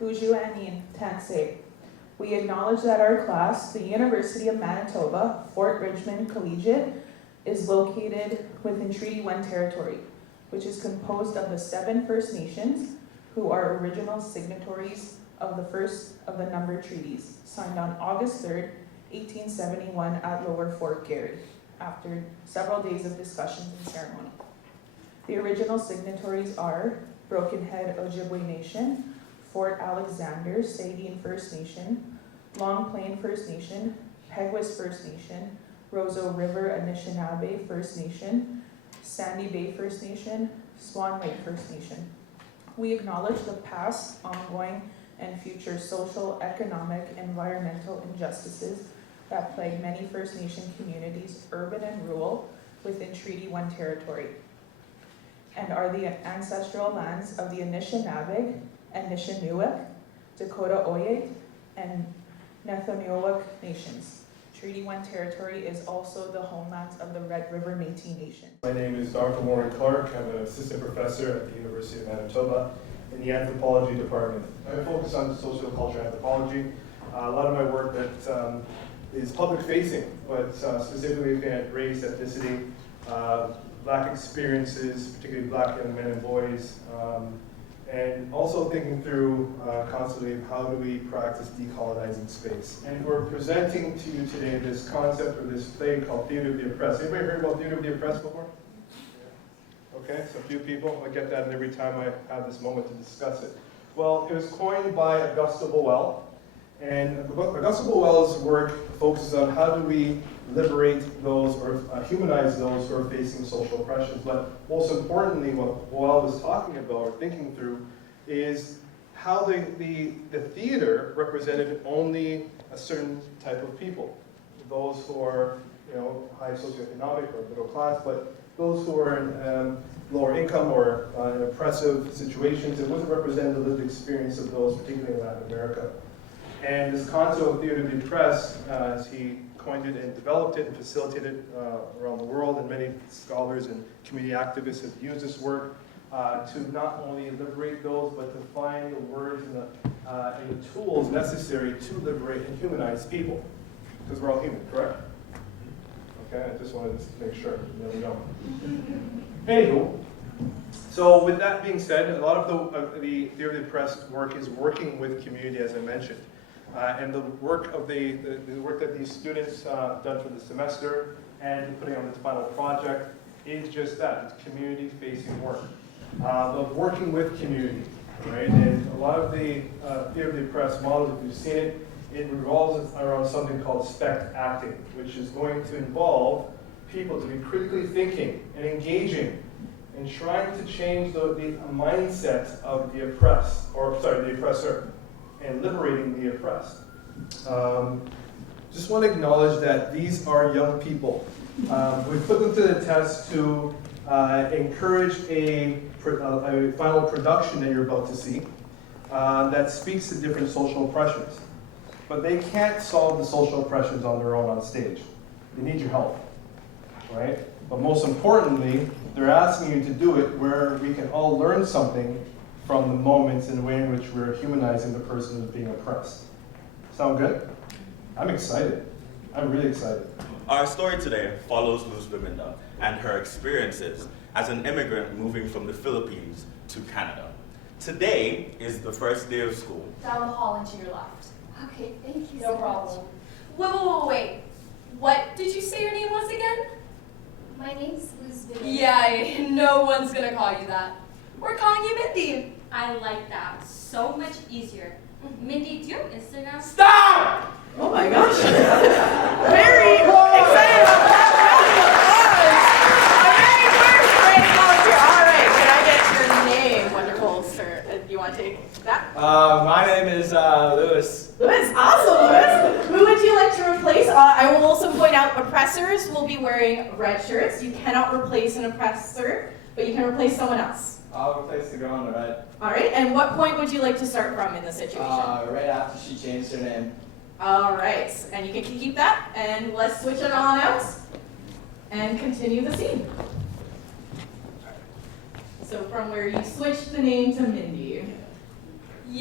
Fujuanin Tansei. We acknowledge that our class, the University of Manitoba, Fort Richmond Collegiate, is located within Treaty 1 territory, which is composed of the 7 First Nations who are original signatories of the first of the numbered treaties, signed on August 3rd, 1871 at Lower Fort Garry, after several days of discussions and ceremony. The original signatories are Broken Head Ojibwe Nation, Fort Alexander Saugeen First Nation, Long Plain First Nation, Peguis First Nation, Roseau River Anishinaabe First Nation, Sandy Bay First Nation, Swan Lake First Nation. We acknowledge the past, ongoing, and future social, economic, environmental injustices that plague many First Nation communities, urban and rural, within Treaty 1 territory, and are the ancestral lands of the Anishinaabe, Anishinaabe, Dakota Oyate, and Nethaniowak nations. Treaty 1 territory is also the homelands of the Red River Métis Nation. My name is Dr. Warren Clark. I'm an assistant professor at the University of Manitoba in the anthropology department. I focus on social culture anthropology. A lot of my work that is public facing, but specifically looking at race, ethnicity, Black experiences, particularly Black young men and boys, and also thinking through constantly how do we practice decolonizing space. And we're presenting to you today this concept or this play called Theater of the Oppressed. Anybody heard about Theater of the Oppressed before? Okay, so a few people. I get that every time I have this moment to discuss it. Well, it was coined by Augusto Boal, and Augusto Boal's work focuses on how do we liberate those or humanize those who are facing social oppressions. But most importantly, what Boal was talking about or thinking through is how the theater represented only a certain type of people. Those who are high socioeconomic or middle class, but those who are in lower income or in oppressive situations, it wasn't representing the lived experience of those, particularly in Latin America. And this concept of theater of the oppressed, as he coined it and developed it and facilitated it around the world, and many scholars and community activists have used this work to not only liberate those, but to find the words and the tools necessary to liberate and humanize people. Because we're all human, correct? Okay, I just wanted to make sure, we know. Anywho, so with that being said, a lot of the theory of the oppressed work is working with community, as I mentioned. And the work of the work that these students done for the semester and putting on this final project is just that. It's community-facing work, of working with community, right? And a lot of the theory of the oppressed models, if you've seen it, it revolves around something called spect acting, which is going to involve people to be critically thinking and engaging and trying to change the mindset of the oppressed, the oppressor, and liberating the oppressed. Just want to acknowledge that these are young people. We put them to the test to encourage a final production that you're about to see that speaks to different social oppressions. But they can't solve the social oppressions on their own on stage. They need your help, right? But most importantly, they're asking you to do it where we can all learn something from the moments and the way in which we're humanizing the person who's being oppressed. Sound good? I'm excited. I'm really excited. Our story today follows Luz Biminda and her experiences as an immigrant moving from the Philippines to Canada. Today is the first day of school. Down the hall and to your left. Okay, thank you. No problem. Wait. What did you say your name was again? My name's Liz Biddle. Yeah, no one's gonna call you that. We're calling you Mindy. I like that. So much easier. Mindy, do you have Instagram? Stop! Oh my gosh. Very excited about that. Our very first great volunteer. All right, can I get your name, wonderful sir? Do you want to take that? My name is Lewis. Lewis, awesome, Lewis. Who would you like to replace? I will also point out oppressors will be wearing red shirts. You cannot replace an oppressor, but you can replace someone else. I'll replace the girl on the right. All right, and what point would you like to start from in the situation? Right after she changed her name. All right, and you can keep that, and let's switch it on out and continue the scene. So from where you switched the name to Mindy.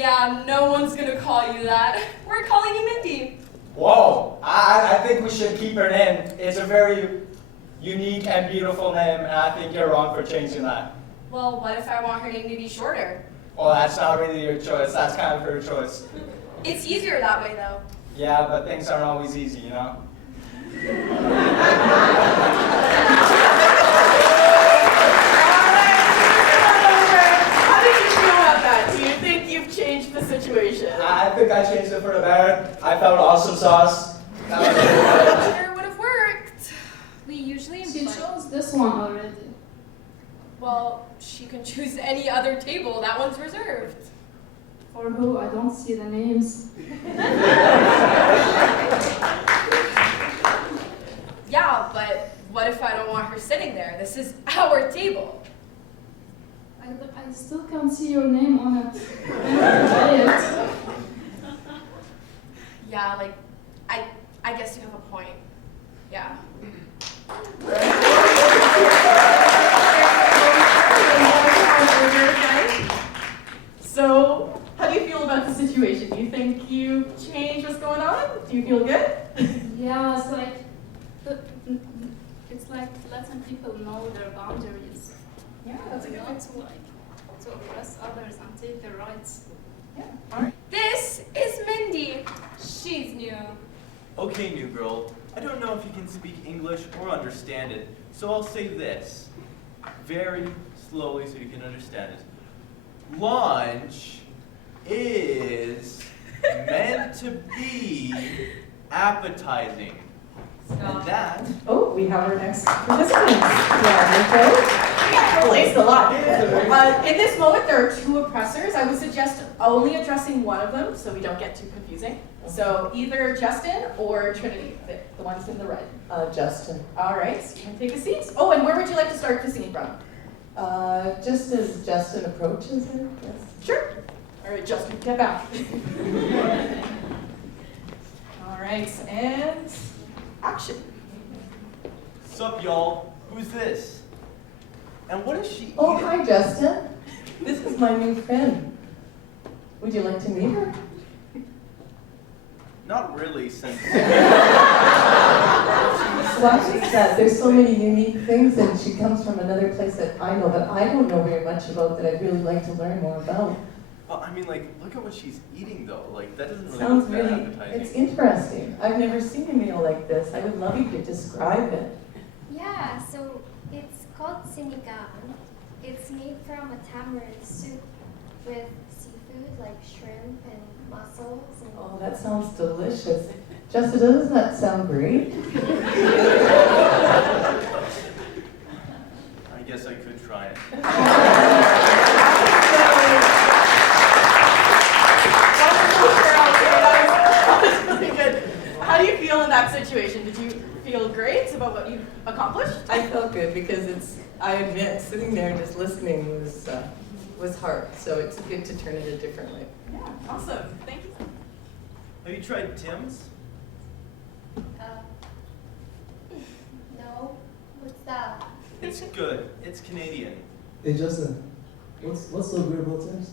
Yeah, no one's gonna call you that. We're calling you Mindy. Whoa, I think we should keep her name. It's a very unique and beautiful name, and I think you're wrong for changing that. Well, what if I want her name to be shorter? Well, that's not really your choice. That's kind of her choice. It's easier that way, though. Yeah, but things aren't always easy, you know? How did you feel about that? Do you think you've changed the situation? I think I changed it for the better. I found awesome sauce. That was really Sure would have worked. We usually She invite. chose this one already. Well, she can choose any other table. That one's reserved. For who? I don't see the names. Yeah, but what if I don't want her sitting there? This is our table. I still can't see your name on it. Try it. Yeah, like, I guess you have a point. Yeah. So, how do you feel about the situation? Do you think you changed what's going on? Do you feel good? Yeah, it's like letting people know their boundaries. Yeah, that's a good Not one. to like to oppress others and take their rights. Yeah, all right. This is Mindy. She's new. Okay, new girl, I don't know if you can speak English or understand it, so I'll say this, very slowly so you can understand it. Lunch is meant to be appetizing. And that, Oh, we have our next participants. Yeah, okay. We got replaced a lot. In this moment, there are two oppressors. I would suggest only addressing one of them so we don't get too confusing. So either Justin or Trinity, the ones in the red. Justin. All right, so you can take a seat. Oh, and where would you like to start the scene from? Just as Justin approaches her, yes. Sure. All right, Justin, get back. All right, and action. sup y'all, who's this? And what is she Oh, eating? hi, Justin. This is my new friend. Would you like to meet her? Not really, since Why is that? There's so many unique things, and she comes from another place that I know, but I don't know very much about that I'd really like to learn more about. well, I mean, like, look at what she's eating though. Like, that doesn't really Sounds look that really, appetizing. it's interesting. I've never seen a meal like this. I would love you to describe it. Yeah, so it's called sinigang. It's made from a tamarind soup with seafood like shrimp and mussels. And Oh, that sounds delicious. Justin, doesn't that sound great? I guess I could try it. That was really good. How do you feel in that situation? Did you feel great about what you accomplished? I felt good because I admit, sitting there and just listening was hard. So it's good to turn it a different way. Yeah, awesome. Thank you. Have you tried Tim's? no, what's that? It's good. It's Canadian. Hey Justin, what's so great about Tim's?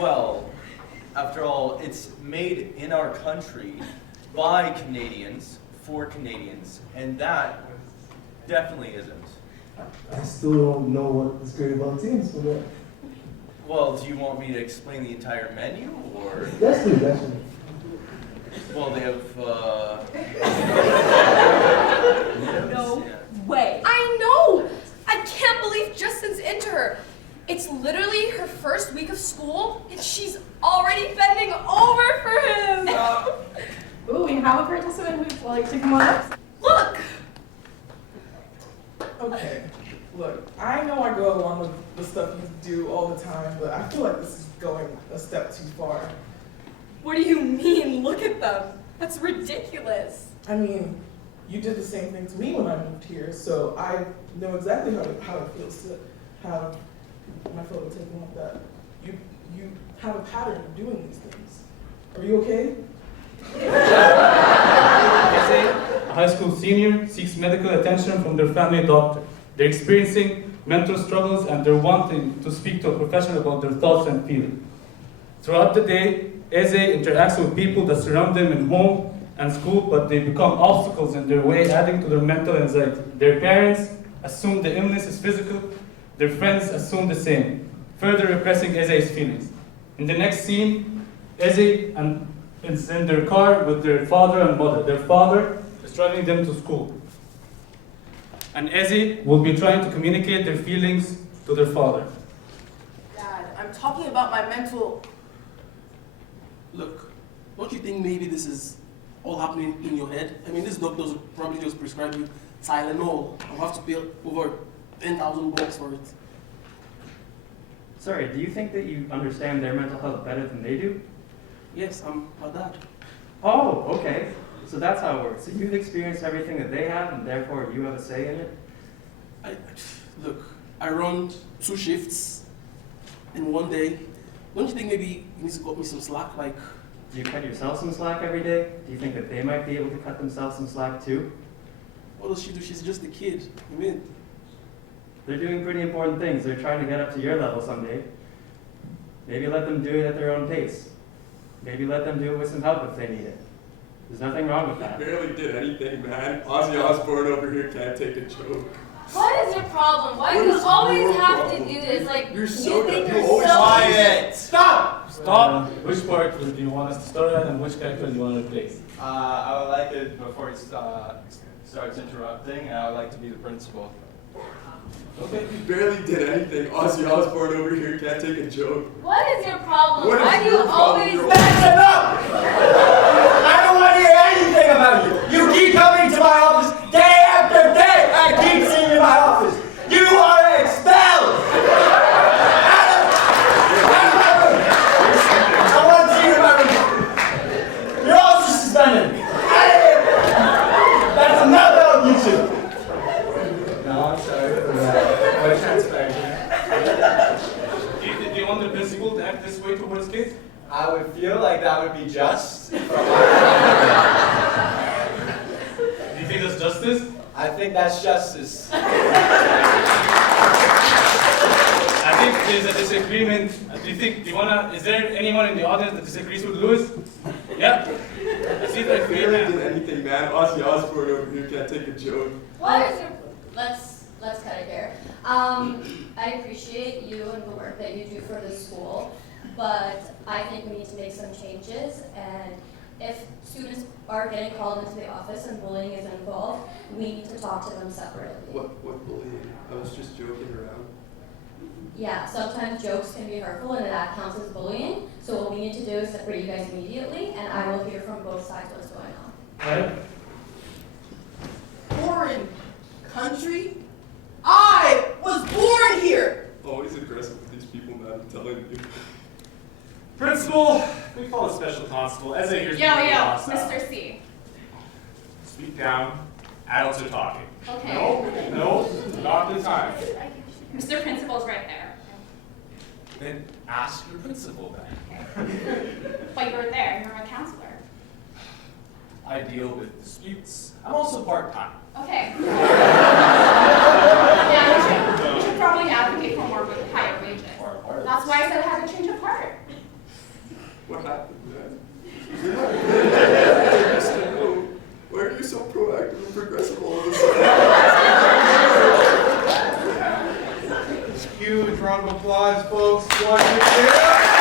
Well, after all, it's made in our country by Canadians for Canadians, and that definitely isn't. I still don't know what is great about Tim's. Well, do you want me to explain the entire menu, or? Yes, please, actually. Well, they have, No yeah. way. I know! I can't believe Justin's into her. It's literally her first week of school, and she's already bending over for him. Ooh, we have a participant who'd like to come on up. Look! Okay, look, I know I go along with the stuff you do all the time, but I feel like this is going a step too far. What do you mean? Look at them. That's ridiculous. I mean, you did the same thing to me when I moved here, so I know exactly how it feels to have my fellow taken like that. You have a pattern of doing these things. Are you okay? A high school senior seeks medical attention from their family doctor. They're experiencing mental struggles, and they're wanting to speak to a professional about their thoughts and feelings. Throughout the day, Eze interacts with people that surround them in home and school, but they become obstacles in their way, adding to their mental anxiety. Their parents assume the illness is physical, their friends assume the same, further repressing Eze's feelings. In the next scene, Eze is in their car with their father and mother. Their father is driving them to school. And Eze will be trying to communicate their feelings to their father. Dad, I'm talking about my mental... Look, don't you think maybe this is all happening in your head? I mean, these doctors will probably just prescribe you Tylenol. I'll have to pay over $10,000 for it. Sorry, do you think that you understand their mental health better than they do? Yes, I'm my dad. Oh, okay. So that's how it works. So you've experienced everything that they have, and therefore you have a say in it? Look, I run 2 shifts in one day. Don't you think maybe you need to cut me some slack? Like, Do you cut yourself some slack every day? Do you think that they might be able to cut themselves some slack too? what does she do? She's just a kid. I mean, They're doing pretty important things. They're trying to get up to your level someday. Maybe let them do it at their own pace. Maybe let them do it with some help if they need it. There's nothing wrong with that. You barely did anything, man. Ozzy Osbourne over here can't take a joke. What is your problem? Why do you always have to do this? Like, You're you so think good. you're Always so... quiet. Stop! Stop. Which part do you want us to start at, and which character do you want to replace? I would like it before it starts interrupting, and I would like to be the principal. Okay, you barely did anything. Ozzy Osbourne over here can't take a joke. What is your problem? What is Why do you your problem? always... That's enough! I don't want to hear anything about you. You keep coming to my office day after day. I keep seeing you in my office. You are expelled! I want to see you in my room. You're also suspended. That's enough out of you two. No, I'm sorry for that. What transparency. Do you want the principal to act this way towards kids? I would feel like that would be just. Do you think that's justice? I think that's justice. I think there's a disagreement. Is there anyone in the audience that disagrees with Louis? Yeah? I see that You barely did anything, man. Ozzy Osbourne over here can't take a joke. What is your... Let's cut it here. I appreciate you and the work that you do for the school, but I think we need to make some changes, and if students are getting called into the office and bullying is involved, we need to talk to them separately. What bullying? I was just joking around. Yeah, sometimes jokes can be hurtful and that counts as bullying, so what we need to do is separate you guys immediately, and I will hear from both sides what's going on. foreign country? I was born here! Always aggressive with these people, man. I'm telling you. Principal, we call a special constable. As a Yo, Mr. C. Speak down. Adults are talking. Okay. No, not the time. Mr. Principal's right there. Then ask your principal then. But you're there, you're a counselor. I deal with disputes. I'm also part-time. Okay. Yeah, you should probably advocate for more with higher wages. That's why I said I had a change of heart. What happened, man? Why are you so proactive and progressive all of a sudden? Huge round of applause, folks. 1, 2, 3.